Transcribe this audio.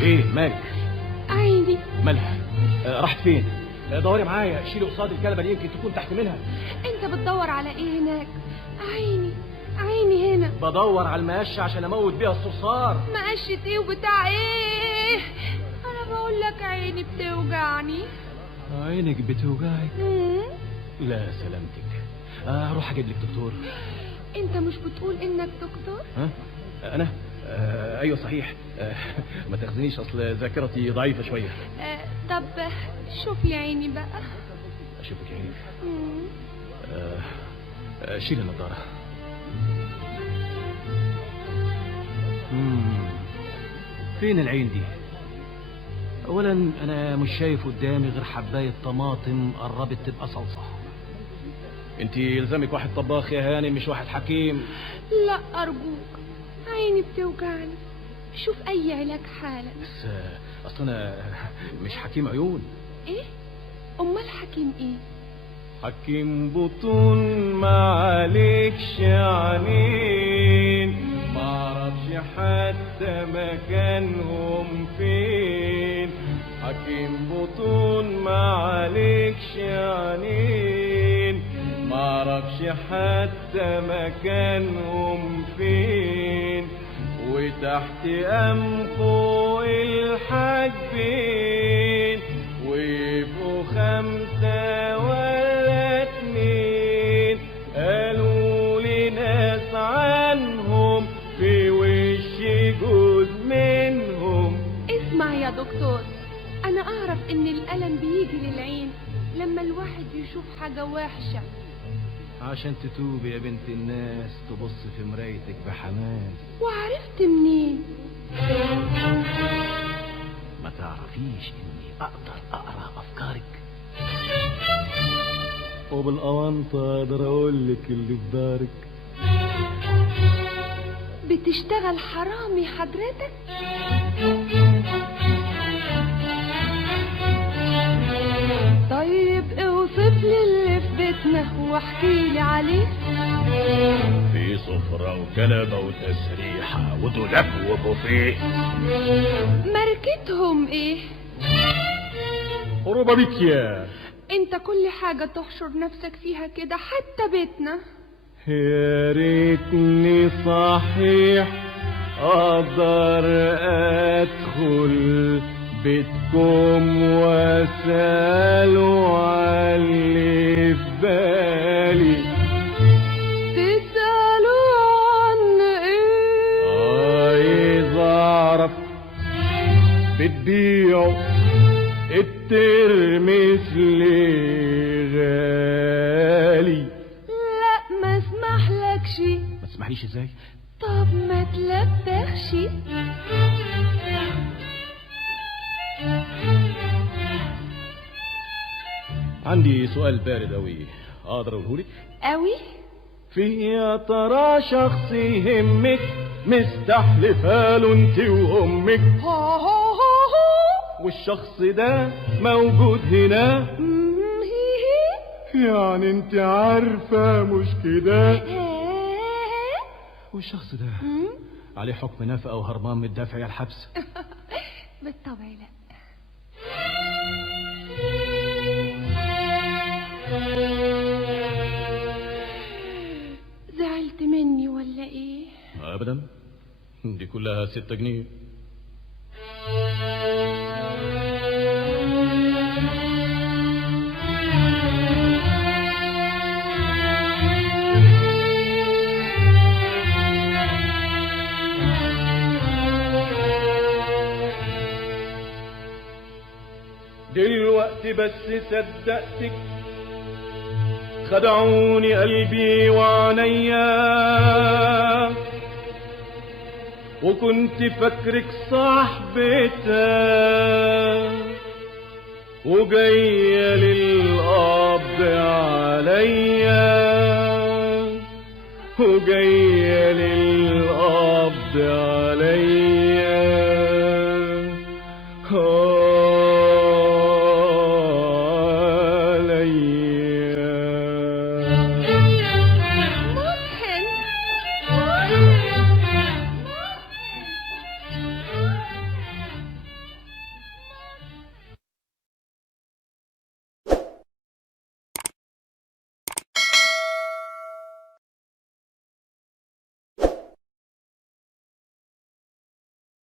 ايه مالك؟ عيني. مالها؟ راحت فين؟ دوري معايا، شيلي قصاد الكلبه دي يمكن تكون تحت منها. انت بتدور على ايه هناك؟ عيني عيني هنا. بدور على المقشه عشان اموت بيها الصرصار. مقشة ايه وبتاع ايه؟ انا بقول لك عيني بتوجعني. عينك بتوجعك؟ لا سلامتك. اروح اجيب لك دكتور. انت مش بتقول انك دكتور؟ ها؟ انا؟ ايوه صحيح. ما تاخذنيش، اصل ذاكرتي ضعيفه شويه. طب شوف لي عيني بقى. اشوفك عينك. شيل النضاره. فين العين دي؟ اولا انا مش شايف قدامي غير حبايه طماطم قربت تبقى صلصه. انت يلزمك واحد طباخ يا هاني، مش واحد حكيم. لا ارجوك، عيني بتوجعني، شوف اي علاج حالا. بس اصل انا مش حكيم عيون. ايه؟ امال حكيم ايه؟ حكيم بطون معلكش عنين، معرفش حتى مكانهم فين. حكيم بطون معلكش عنين، معرفش حتى مكانهم فين. وتحت فوق الحاجبين، ويبقوا 5 ولا 2. قالوا لي ناس عنهم في وش جوز منهم. اسمع يا دكتور، انا اعرف ان الالم بيجي للعين لما الواحد يشوف حاجة وحشة. عشان تتوب يا بنت الناس تبص في مرايتك بحماس. وعرفت منين؟ ما تعرفيش اني اقدر اقرا افكارك؟ وبالأونطة اقدر اقول لك اللي في دارك. بتشتغل حرامي حضرتك؟ طيب اوصف لي اللي في بيتنا واحكي لي عليه. في سفرة وكنبة وتسريحة ودولاب وبوفيه. ماركتهم ايه؟ روبابيكيا. انت كل حاجة تحشر نفسك فيها كده، حتى بيتنا. يا ريتني صحيح اقدر ادخل بيتكم واسألوا علي في بالي. تسألوا عن ايه؟ عايز اعرف بتبيعوا الترمس ليه غالي؟ لا ما اسمحلكش. ما تسمحليش ازاي؟ طب ما تلبخش. عندي سؤال بارد اوي، اقدر اقولهولك؟ قوي؟ في يا ترى شخص يهمك مستحلفاله انت وامك، هو هو هو والشخص ده موجود هنا؟ يعني انت عارفة مش كده؟ والشخص ده عليه حكم نفقة وهربان من الدافع يا الحبس؟ بالطبع لا. زعلت مني ولا ايه؟ ابدا، دي كلها 6 جنيه. دلوقتي بس صدقتك، خدعوني قلبي وعينيا، وكنت فاكرك صاحبتها، وجاية للقبض عليا، وجاية للقبض عليا.